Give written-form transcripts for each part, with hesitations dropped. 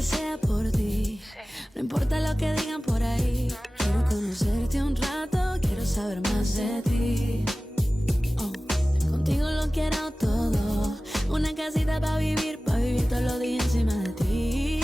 que sea por ti. No importa lo que digan por ahí. Quiero conocerte un rato, quiero saber más de ti. Oh, contigo lo quiero todo. Una casita para vivir todos los días encima de ti.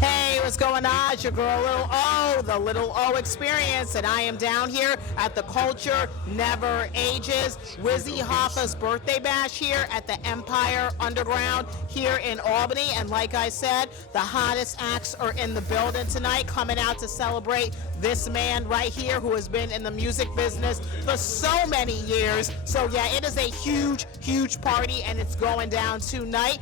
Hey, what's going on? It's your girl Little O, the Little O Experience, and I am down here at the Culture Never Ages Wizzy Hoffa's birthday bash here at the Empire Underground here in Albany. And like I said, the hottest acts are in the building tonight, coming out to celebrate this man right here who has been in the music business for so many years. So yeah, it is a huge party, and it's going down tonight.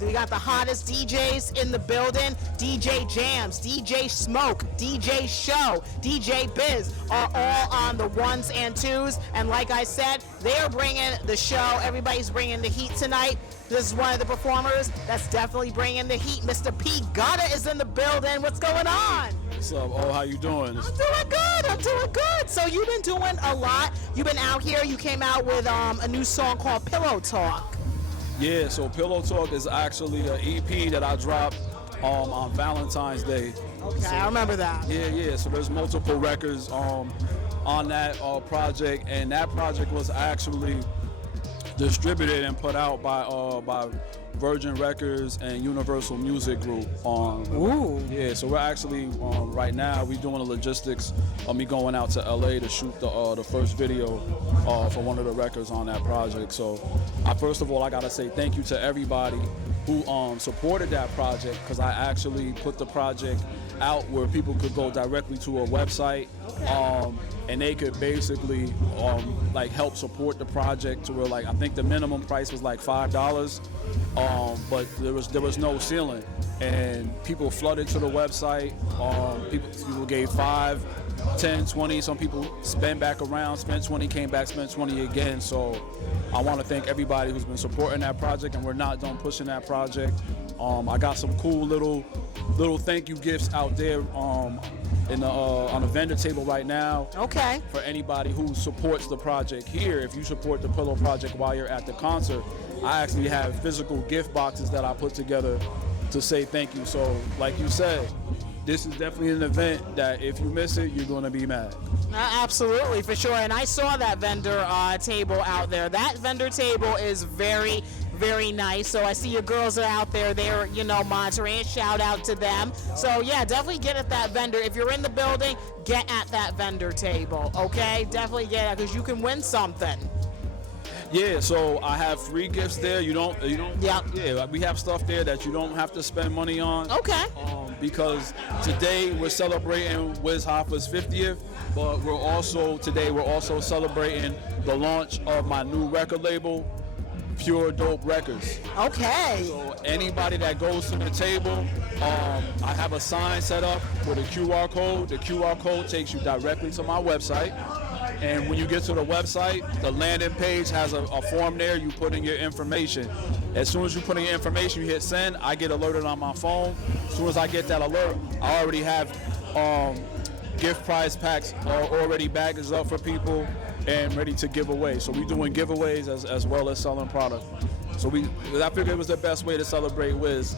We got the hottest DJs in the building. DJ Jams, DJ Smoke, DJ Show, DJ Biz are all on the ones and twos. And like I said, they're bringing the show. Everybody's bringing the heat tonight. This is one of the performers that's definitely bringing the heat. Mr. P. Gutta is in the building. What's going on? What's up? Oh, how you doing? I'm doing good. So you've been doing a lot. You've been out here. You came out with a new song called Pillow Talk. Yeah, so Pillow Talk is actually an EP that I dropped on Valentine's Day. Okay, so, I remember that. Yeah. So there's multiple records on that project, and that project was actually distributed and put out by Virgin Records and Universal Music Group. Ooh. Yeah, so we're actually right now we're doing the logistics of me going out to LA to shoot the first video for one of the records on that project. So first of all, I gotta say thank you to everybody who supported that project, because I actually put the project out where people could go directly to a website, and they could basically like help support the project to where, like, I think the minimum price was like $5, but there was no ceiling, and people flooded to the website. People gave 5, 10, 20. Some people spent back around, spent 20, came back, spent 20 again. So I want to thank everybody who's been supporting that project, and we're not done pushing that project. I got some cool little thank you gifts out there on the vendor table right now. Okay. For anybody who supports the project here, if you support the Pillow Project while you're at the concert, I actually have physical gift boxes that I put together to say thank you. So like you said, this is definitely an event that if you miss it, you're going to be mad. Absolutely, for sure. And I saw that vendor table out there. That vendor table is very nice. So I see your girls are out there. They're, monitoring. Shout out to them. So yeah, definitely get at that vendor. If you're in the building, get at that vendor table. Okay, definitely get at, because you can win something. Yeah, so I have free gifts there. You don't. Yep. Yeah, we have stuff there that you don't have to spend money on. Okay. Because today we're celebrating Wiz Hoffa's 50th, but we're also celebrating the launch of my new record label, Pure Dope Records. Okay. So anybody that goes to the table, I have a sign set up with a QR code. The QR code takes you directly to my website. And when you get to the website, the landing page has a form there. You put in your information. As soon as you put in your information, you hit send. I get alerted on my phone. As soon as I get that alert, I already have gift prize packs already bagged up for people and ready to give away. So we're doing giveaways as well as selling product. So I figured it was the best way to celebrate Wiz.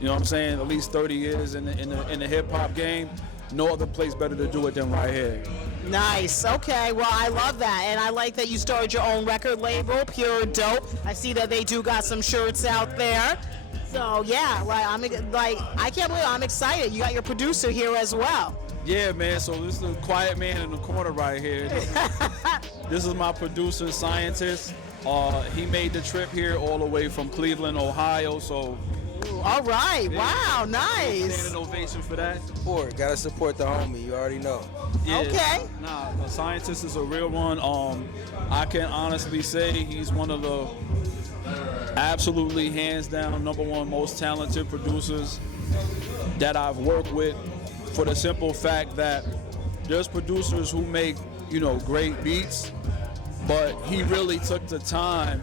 You know what I'm saying? At least 30 years in the hip hop game. No other place better to do it than right here. Nice. Okay. Well, I love that, and I like that you started your own record label, Pure Dope. I see that they do got some shirts out there. So yeah, I can't believe I'm excited. You got your producer here as well. Yeah, man. So this is the quiet man in the corner right here. This is my producer, Scientist. He made the trip here all the way from Cleveland, Ohio. So. All right. Yeah. Wow. Nice. Standing ovation for that. Gotta support the homie. You already know. Yeah, okay. The Scientist is a real one. I can honestly say he's one of the absolutely hands down #1 most talented producers that I've worked with, for the simple fact that there's producers who make, great beats, but he really took the time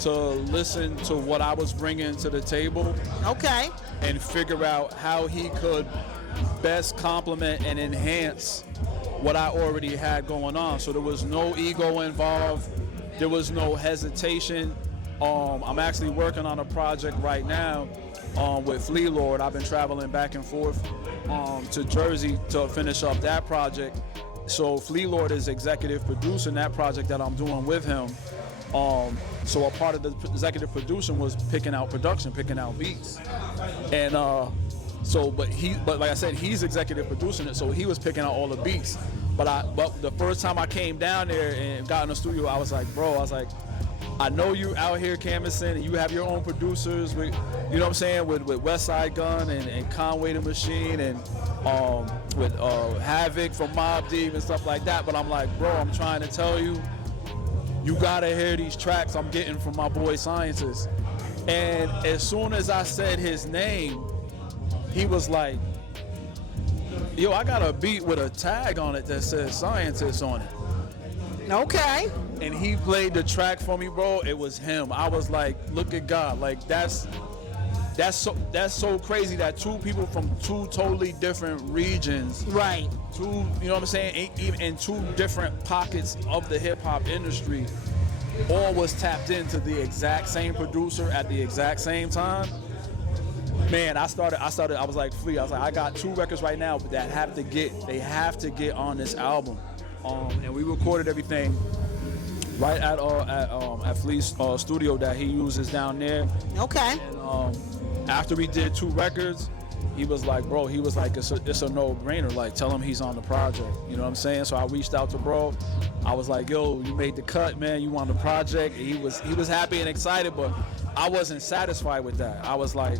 to listen to what I was bringing to the table. Okay. And figure out how he could best complement and enhance what I already had going on. So there was no ego involved. There was no hesitation. I'm actually working on a project right now with Flea Lord. I've been traveling back and forth to Jersey to finish up that project. So Flea Lord is executive producing that project that I'm doing with him. So a part of the executive producing was picking out production, picking out beats. And but like I said, he's executive producing it, so he was picking out all the beats. But the first time I came down there and got in the studio, I was like, bro, I know you out here canvassing and you have your own producers with, you know what I'm saying, with West Side Gun and Conway the Machine and with Havoc from Mobb Deep and stuff like that. But I'm like, bro, I'm trying to tell you, you gotta hear these tracks I'm getting from my boy Scientist. And as soon as I said his name, he was like, yo, I got a beat with a tag on it that says Scientist on it. Okay. And he played the track for me, bro. It was him. I was like, look at God. Like that's so crazy that two people from two totally different regions, Right. two, you know what I'm saying, even in two different pockets of the hip hop industry, all was tapped into the exact same producer at the exact same time. Man, I was like, Flea, I was like, I got 2 records right now that have to get on this album. And we recorded everything right at Flea's studio that he uses down there. Okay. And after we did 2 records, he was like, bro, it's a no-brainer. Like, tell him he's on the project. You know what I'm saying? So I reached out to bro. I was like, yo, you made the cut, man. You on the project. And he was happy and excited, but I wasn't satisfied with that. I was like,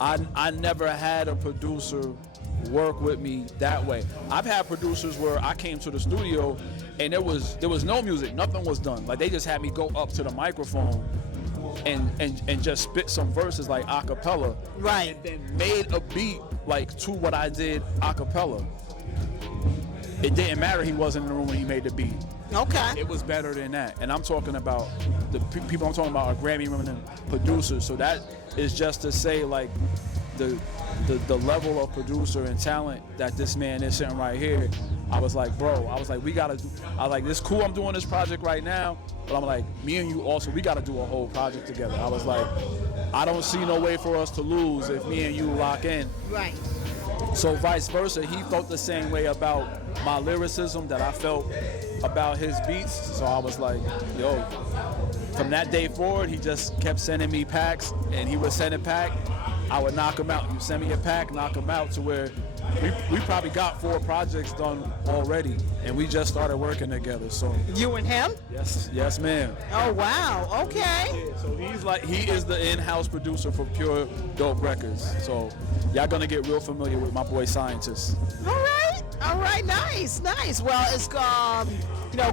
I never had a producer work with me that way. I've had producers where I came to the studio and there was no music, nothing was done. Like, they just had me go up to the microphone and just spit some verses like a cappella. Right. And then made a beat like to what I did a cappella. It didn't matter he wasn't in the room when he made the beat. Okay. It was better than that. And I'm talking about the people I'm talking about are Grammy-winning producers. So that is just to say, like, the level of producer and talent that this man is sitting right here. I was like, bro, this cool, I'm doing this project right now, but I'm like, me and you also, we gotta do a whole project together. I was like, I don't see no way for us to lose if me and you lock in. Right. So vice versa, he felt the same way about my lyricism that I felt about his beats. So I was like, yo, from that day forward, he just kept sending me packs, and he would send a pack, I would knock him out. He would send me a pack, knock him out, to where we probably got 4 projects done already, and we just started working together. So You and him? yes, ma'am. Oh, wow. Okay. Yeah, so he is the in-house producer for Pure Dope Records. So y'all gonna get real familiar with my boy Scientist. All right. Nice. Well, it's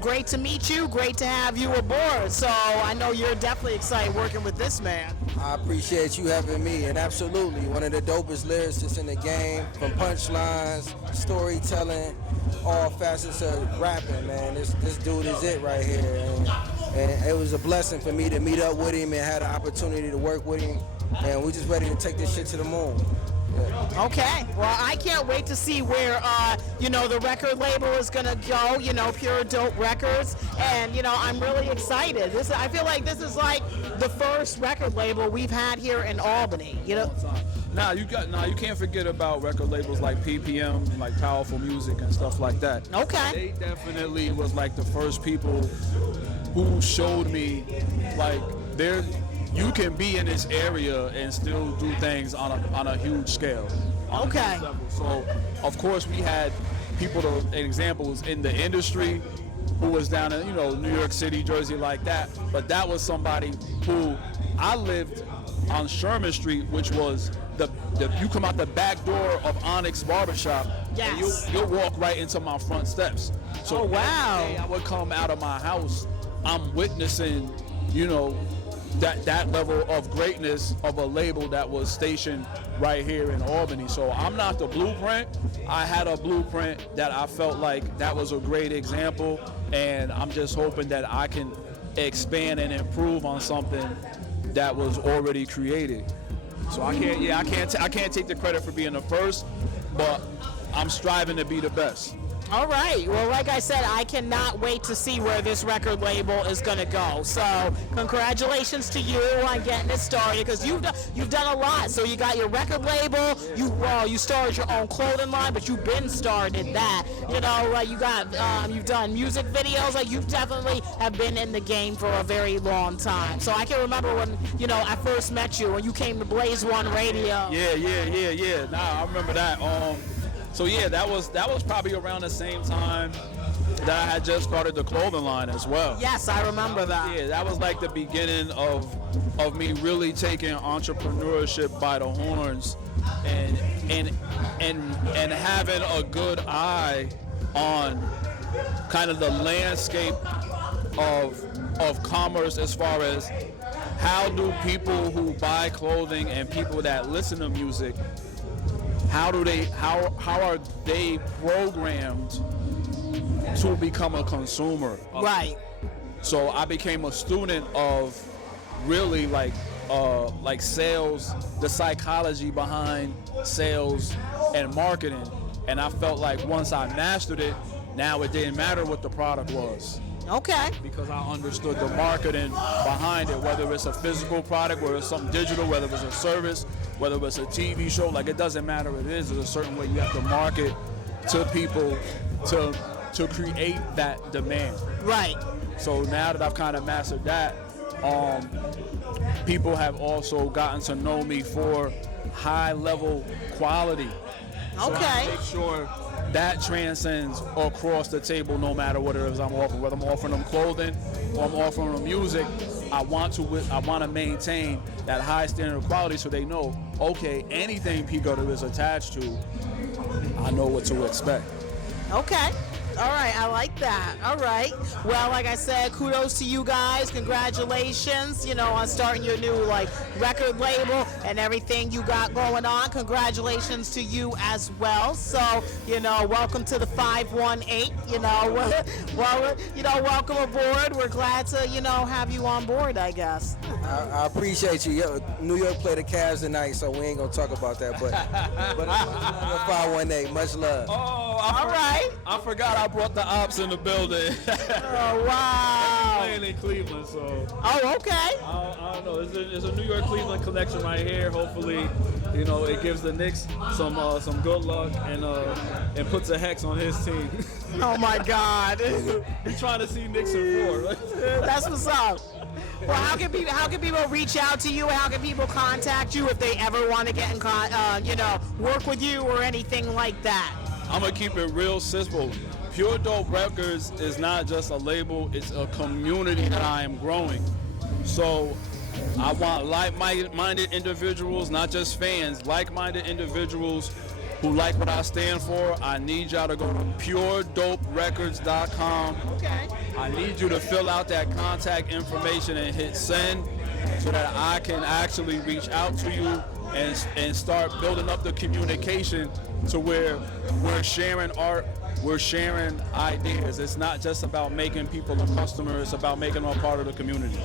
great to meet you. Great to have you aboard. So I know you're definitely excited working with this man. I appreciate you having me, and absolutely one of the dopest lyricists in the game, from punchlines, storytelling, all facets of rapping, man. This dude is it right here, and it was a blessing for me to meet up with him and had an opportunity to work with him, and we just ready to take this shit to the moon. Yeah. Okay. Well, I can't wait to see where the record label is gonna go. Pure Dope Records, and I'm really excited. I feel like this is like the first record label we've had here in Albany. Now you can't forget about record labels like PPM, like Powerful Music and stuff like that. Okay. They definitely was like the first people who showed me, like, you can be in this area and still do things on a huge scale. Okay. So of course we had examples in the industry who was down in New York City, Jersey, like that. But that was somebody who I lived on Sherman Street, which was you come out the back door of Onyx Barbershop, yes, and you'll walk right into my front steps. So wow. every day I would come out of my house, I'm witnessing, that level of greatness of a label that was stationed right here in Albany. So I'm not the blueprint. I had a blueprint that I felt like that was a great example, and I'm just hoping that I can expand and improve on something that was already created. So I can't take the credit for being the first, but I'm striving to be the best. All right. Well, like I said, I cannot wait to see where this record label is going to go. So, congratulations to you on getting it started, because you've done a lot. So you got your record label. You started your own clothing line, but you've been started that. You know, like you've done music videos. Like you definitely have been in the game for a very long time. So I can remember when I first met you when you came to Blaze One Radio. Yeah. Nah, I remember that. So yeah, that was probably around the same time that I had just started the clothing line as well. Yes, I remember that. Yeah, that was like the beginning of me really taking entrepreneurship by the horns and having a good eye on kind of the landscape of commerce, as far as how do people who buy clothing and people that listen to music, how are they programmed to become a consumer? Right. So I became a student of really like sales, the psychology behind sales and marketing. And I felt like once I mastered it, now it didn't matter what the product was. Okay. Because I understood the marketing behind it, whether it's a physical product, whether it's something digital, whether it's a service, whether it's a TV show, like it doesn't matter what it is. There's a certain way you have to market to people to create that demand. Right. So now that I've kind of mastered that, people have also gotten to know me for high level quality. So Okay. I make sure that transcends across the table, no matter what it is I'm offering. Whether I'm offering them clothing or I'm offering them music, I want to maintain that high standard of quality, so they know, okay, anything P-Gutter is attached to, I know what to expect. Okay. All right, I like that. All right. Well, like I said, kudos to you guys. Congratulations, on starting your new record label and everything you got going on. Congratulations to you as well. So, welcome to the 518. Welcome aboard. We're glad to, have you on board, I guess. I appreciate you. New York play the Cavs tonight, so we ain't gonna talk about that. But much love, 518. Much love. Oh, all right. I forgot I brought the ops in the building. Oh, wow. Playing in Cleveland, so. Oh, okay. I don't know. There's a New York Cleveland connection right here. Hopefully, it gives the Knicks some good luck and puts a hex on his team. Oh my God. He's trying to see Knicks in 4, right? That's what's up. Well, how can people reach out to you? How can people contact you if they ever want to get in work with you or anything like that? I'm gonna keep it real simple. Pure Dope Records is not just a label, it's a community that I am growing. So I want like-minded individuals, not just fans, like-minded individuals who like what I stand for. I need y'all to go to puredoperecords.com. Okay. I need you to fill out that contact information and hit send so that I can actually reach out to you and start building up the communication to where we're sharing art, we're sharing ideas. It's not just about making people a customer, it's about making them a part of the community.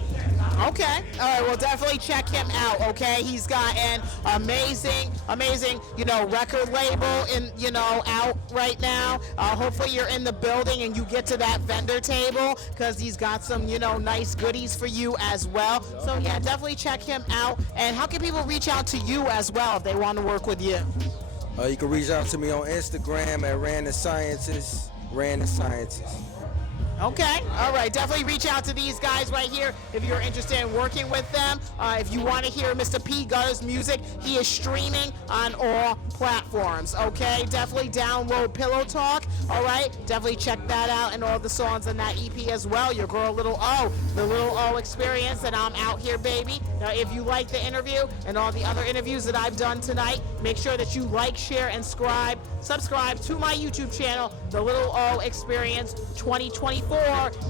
Okay. All right. Well, definitely check him out. Okay. He's got an amazing, record label out right now. Hopefully you're in the building and you get to that vendor table, because he's got some, nice goodies for you as well. So yeah, definitely check him out. And how can people reach out to you as well if they want to work with you? You can reach out to me on Instagram at Random Sciences. Okay, all right. Definitely reach out to these guys right here if you're interested in working with them. If you want to hear Mr. P. Gutter's music, he is streaming on all platforms. Okay, definitely download Pillow Talk. All right, definitely check that out and all the songs in that EP as well. Your girl, Little O, the Little O Experience, and I'm out here, baby. Now, if you like the interview and all the other interviews that I've done tonight, make sure that you like, share, and subscribe to my YouTube channel, The Little O Experience 2024.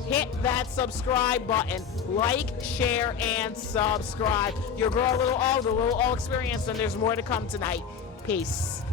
Hit that subscribe button. Like, share, and subscribe. Your girl, Little O, The Little O Experience, and there's more to come tonight. Peace.